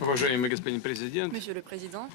Уважаемый господин президент, Monsieur le Président,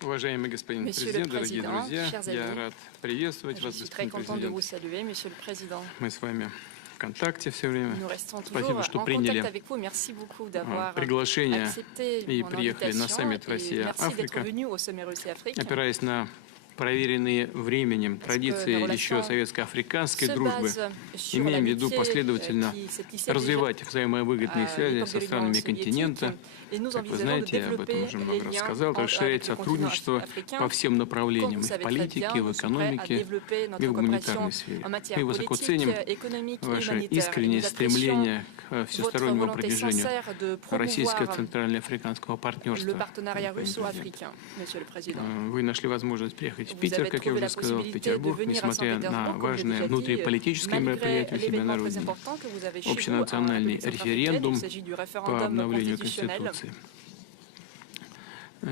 уважаемый господин Monsieur le президент, дорогие Président, друзья, chers я amis, рад приветствовать je вас, suis très господин content de vous президент. saluer, Monsieur le Président. Мы с вами в контакте все время. Nous restons toujours Спасибо, что en приняли contact avec vous. Merci beaucoup d'avoir приглашение accepté и mon приехали на invitation саммит et merci d'être Россия-Африка, venu au sommet Russie-Afrique. опираясь на проверенные временем традиции еще советско-африканской дружбы, имеем в виду последовательно развивать взаимовыгодные связи со странами континента. Как вы знаете, я об этом уже много раз сказал, расширять сотрудничество по всем направлениям, и в политике, и в экономике, и в гуманитарной сфере. Мы высоко ценим ваше искреннее стремление к всестороннему продвижению российско-центральноафриканского партнерства. Вы нашли возможность приехать в Питер, как я уже сказал, в Петербург, несмотря на важные внутриполитические мероприятия у себя на родине, общенациональный референдум по обновлению Конституции.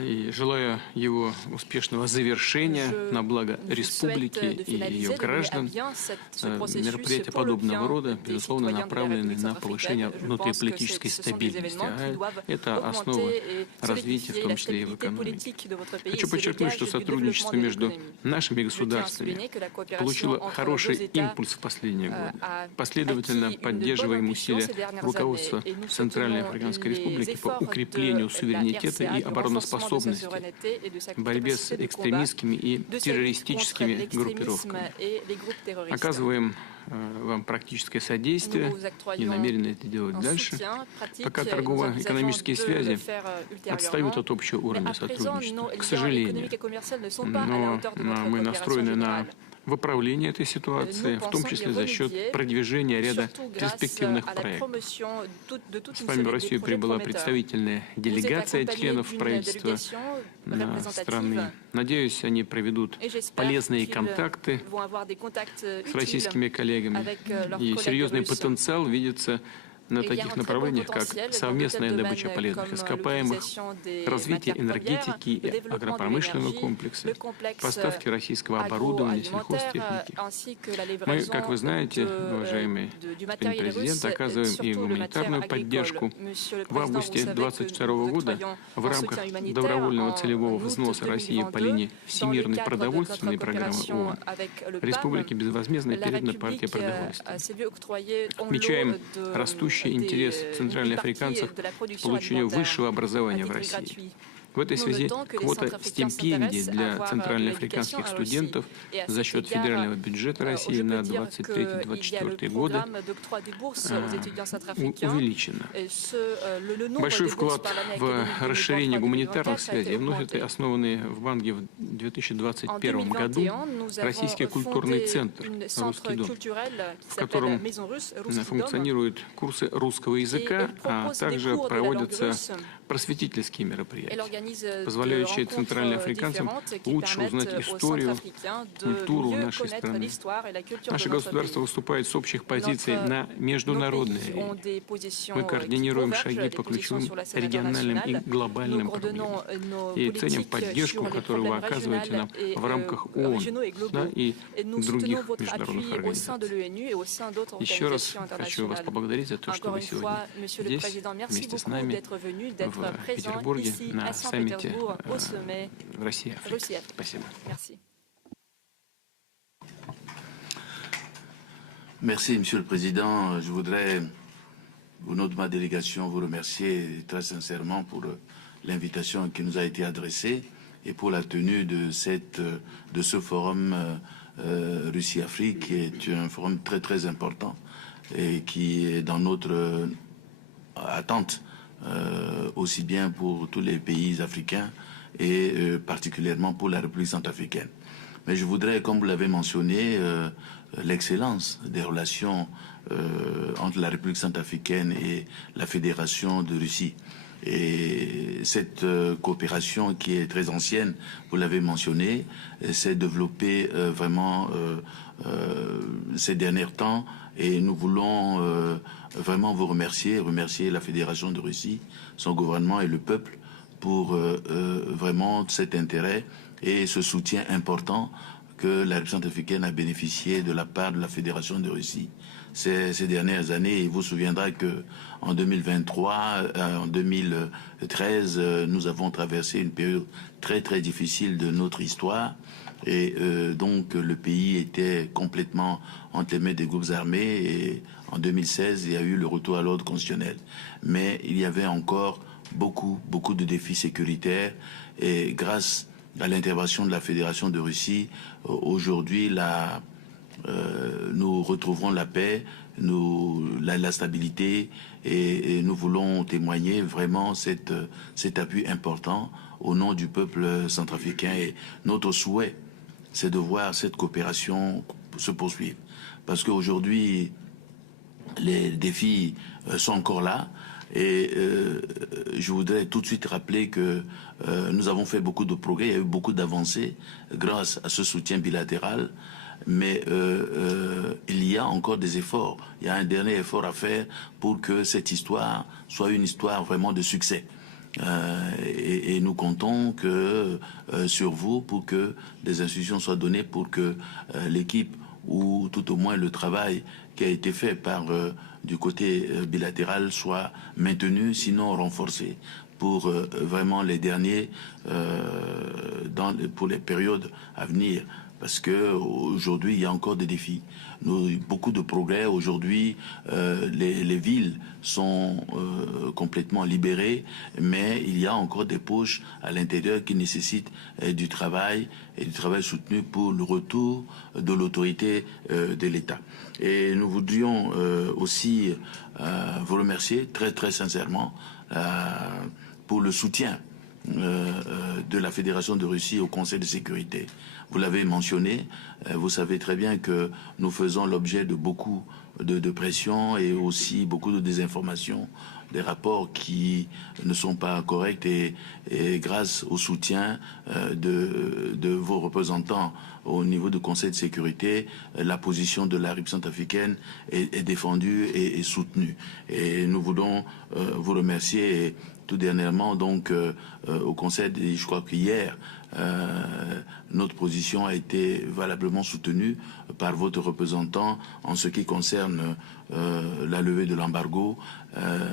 И желаю его успешного завершения на благо республики и ее граждан. Мероприятия подобного рода, безусловно, направлены на повышение внутриполитической стабильности. А это основа развития, в том числе и в экономике. Хочу подчеркнуть, что сотрудничество между нашими государствами получило хороший импульс в последние годы. Последовательно поддерживаем усилия руководства Центральной Африканской Республики по укреплению суверенитета и обороноспособности, в борьбе с экстремистскими и террористическими группировками. Оказываем вам практическое содействие и намерены это делать дальше, пока торгово-экономические связи отстают от общего уровня сотрудничества, к сожалению. Но мы настроены на выправление этой ситуации, в том числе за счет продвижения ряда перспективных проектов. С вами в Россию прибыла представительная делегация членов правительства страны. Надеюсь, они проведут полезные контакты с российскими коллегами, и серьезный потенциал видится на таких направлениях, как совместная добыча полезных ископаемых, развитие энергетики и агропромышленного комплекса, поставки российского оборудования, сельхозтехники. Мы, как вы знаете, уважаемый господин президент, оказываем и гуманитарную поддержку. В августе 2022 года в рамках добровольного целевого взноса России по линии Всемирной продовольственной программы ООН республике безвозмездно передана партия продовольствия. Отмечаем растущий интерес центральноафриканцев к получению высшего образования в России. В этой связи квота стипендий для центральноафриканских студентов за счет федерального бюджета России на 2023-2024 годы увеличена. Большой вклад в расширение гуманитарных связей вносят и основанные в Банге в 2021 году Российский культурный центр «Русский дом», в котором функционируют курсы русского языка, а также проводятся просветительские мероприятия, позволяющие центральноафриканцам лучше узнать историю, культуру нашей страны. Наше государство выступает с общих позиций на международной арене. Мы координируем шаги по ключевым региональным и глобальным проблемам и ценим поддержку, которую вы оказываете нам в рамках ООН и других международных организаций. Еще раз хочу вас поблагодарить за то, что вы сегодня здесь вместе с нами в Петербурге на саммите Россия-Африка. Спасибо. Merci, Monsieur le Président. Je voudrais, au nom de ma délégation, vous remercier très sincèrement pour l'invitation qui nous a été adressée et pour la tenue de ce forum Russie-Afrique, qui est un forum très très important et qui est dans notre attente, aussi bien pour tous les pays africains et particulièrement pour la République centrafricaine. Mais je voudrais, comme vous l'avez mentionné, l'excellence des relations entre la République centrafricaine et la Fédération de Russie. Et cette coopération qui est très ancienne, vous l'avez mentionné, s'est développée vraiment ces derniers temps, et nous voulons vraiment vous remercier la Fédération de Russie, son gouvernement et le peuple pour vraiment cet intérêt et ce soutien important que la République centrafricaine a bénéficié de la part de la Fédération de Russie ces dernières années. Il vous souviendra que en 2023, en 2013, nous avons traversé une période très très difficile de notre histoire. Et donc le pays était complètement entre les mains des groupes armés. Et en 2016, il y a eu le retour à l'ordre constitutionnel. Mais il y avait encore beaucoup de défis sécuritaires. Et grâce à l'intervention de la Fédération de Russie, aujourd'hui, nous retrouverons la paix, la stabilité, et nous voulons témoigner vraiment cet appui important au nom du peuple centrafricain. Et notre souhait, c'est de voir cette coopération se poursuivre. Parce qu'aujourd'hui, les défis sont encore là. Et je voudrais tout de suite rappeler que nous avons fait beaucoup de progrès, il y a eu beaucoup d'avancées grâce à ce soutien bilatéral. Mais il y a encore des efforts. Il y a un dernier effort à faire pour que cette histoire soit une histoire vraiment de succès. Et nous comptons sur vous pour que des institutions soient données pour que l'équipe, ou tout au moins le travail qui a été fait du côté bilatéral, soit maintenu, sinon renforcé, pour vraiment les derniers, pour les périodes à venir. Parce qu'aujourd'hui, il y a encore des défis. Beaucoup de progrès. Aujourd'hui, les villes sont complètement libérées, mais il y a encore des poches à l'intérieur qui nécessitent du travail, et du travail soutenu pour le retour de l'autorité de l'État. Et nous voudrions aussi vous remercier très très sincèrement pour le soutien de la Fédération de Russie au Conseil de sécurité. Vous l'avez mentionné, vous savez très bien que nous faisons l'objet de beaucoup de pression et aussi beaucoup de désinformation, des rapports qui ne sont pas corrects, et grâce au soutien de vos représentants au niveau du Conseil de sécurité, la position de la République centrafricaine est défendue et soutenue. Et nous voulons vous remercier. Et tout dernièrement, donc, au Conseil, je crois qu'hier, notre position a été valablement soutenue par votre représentant en ce qui concerne la levée de l'embargo,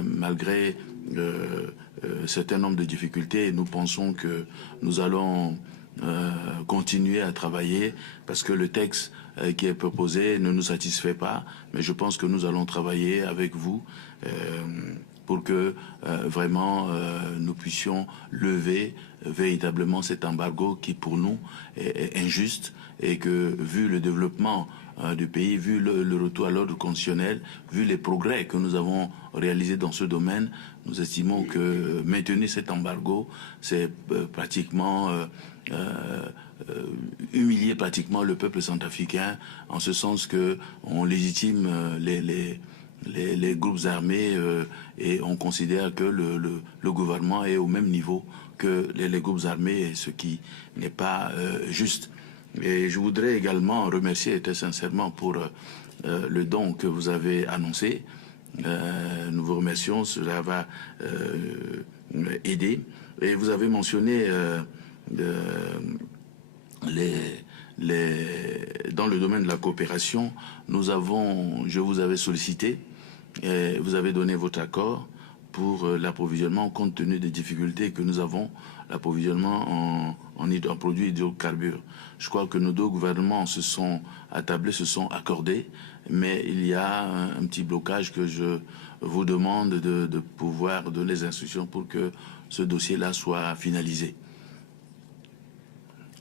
malgré un certain nombre de difficultés. Nous pensons que nous allons continuer à travailler, parce que le texte qui est proposé ne nous satisfait pas, mais je pense que nous allons travailler avec vous pour que vraiment nous puissions lever véritablement cet embargo qui pour nous est injuste, et que vu le développement du pays, vu le retour à l'ordre constitutionnel, vu les progrès que nous avons réalisés dans ce domaine, nous estimons que maintenir cet embargo, c'est pratiquement humilier pratiquement le peuple centrafricain, en ce sens que on légitime les groupes armés et on considère que le gouvernement est au même niveau que les groupes armés, ce qui n'est pas juste. Et je voudrais également remercier très sincèrement pour le don que vous avez annoncé. Nous vous remercions, cela va aider. Et vous avez mentionné dans le domaine de la coopération, je vous avais sollicité, et vous avez donné votre accord pour l'approvisionnement, compte tenu des difficultés que nous avons, l'approvisionnement en produits hydrocarbures. Je crois que nos deux gouvernements se sont attablés, se sont accordés, mais il y a un petit blocage que je vous demande de pouvoir donner les instructions pour que ce dossier-là soit finalisé.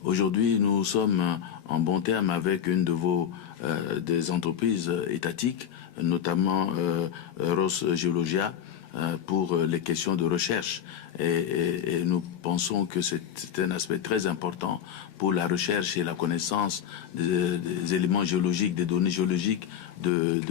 Aujourd'hui, nous sommes en bon terme avec une de des entreprises étatiques, notamment Ross Geologia, pour les questions de recherche. Et nous pensons que c'est un aspect très important pour la recherche et la connaissance des éléments géologiques, des données géologiques de